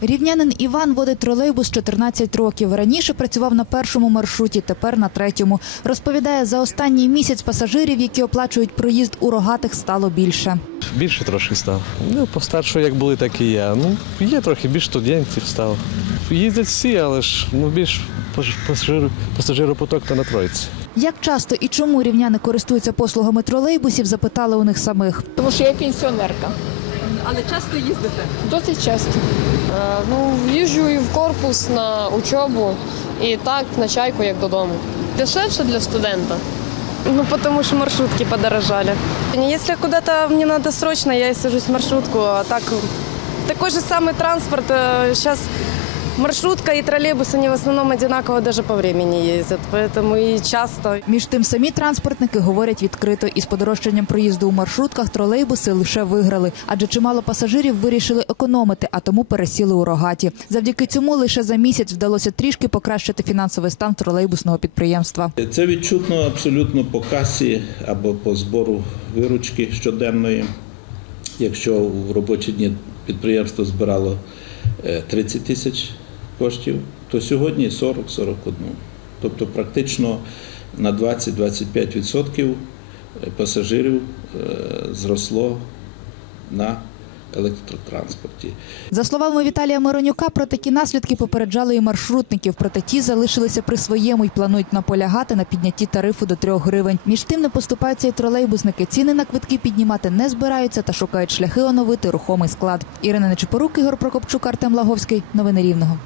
Рівнянин Іван водить тролейбус 14 років. Раніше працював на першому маршруті, тепер на третьому. Розповідає, за останній місяць пасажирів, які оплачують проїзд у рогатих, стало більше. Більше трошки став. Ну, постарше, як були, так і я. Ну, є трохи більш студентів стало. Їздять всі, але ж ну, більш пасажир, пасажиропоток то на тройці. Як часто і чому рівняни користуються послугами тролейбусів, запитали у них самих. Тому що я пенсіонерка. Але часто їздите? Досить часто. Е, Ну, їжджу і в корпус на учебу, і так на чайку, як додому. Дешевше для студента. Ну, потому что маршрутки подорожали. Если куда-то мне надо срочно, я и сажусь в маршрутку. А так, такой же самый транспорт. Сейчас маршрутка и троллейбус, они в основном одинаково даже по времени ездят. Поэтому и часто. Між тим, самі транспортники говорять відкрито, із подорожчанням проїзду у маршрутках тролейбуси лише виграли, адже чимало пасажирів вирішили економити, а тому пересіли у рогаті. Завдяки цьому лише за місяць вдалося трішки покращити фінансовий стан тролейбусного підприємства. Це відчутно абсолютно по касі або по збору виручки щоденної. Якщо в робочі дні підприємство збирало е, 30 тисяч коштів, то сьогодні 40-41. Тобто практично на 20-25% пасажирів е, зросло на електротранспорті. За словами Віталія Миронюка, про такі наслідки попереджали і маршрутників, проте ті залишилися при своєму і планують наполягати на піднятті тарифу до 3 гривень. Між тим не поступаються і тролейбусники. Ціни на квитки піднімати не збираються та шукають шляхи оновити рухомий склад. Ірина Нечипорук, Ігор Прокопчук, Артем Лаговський. Новини Рівного.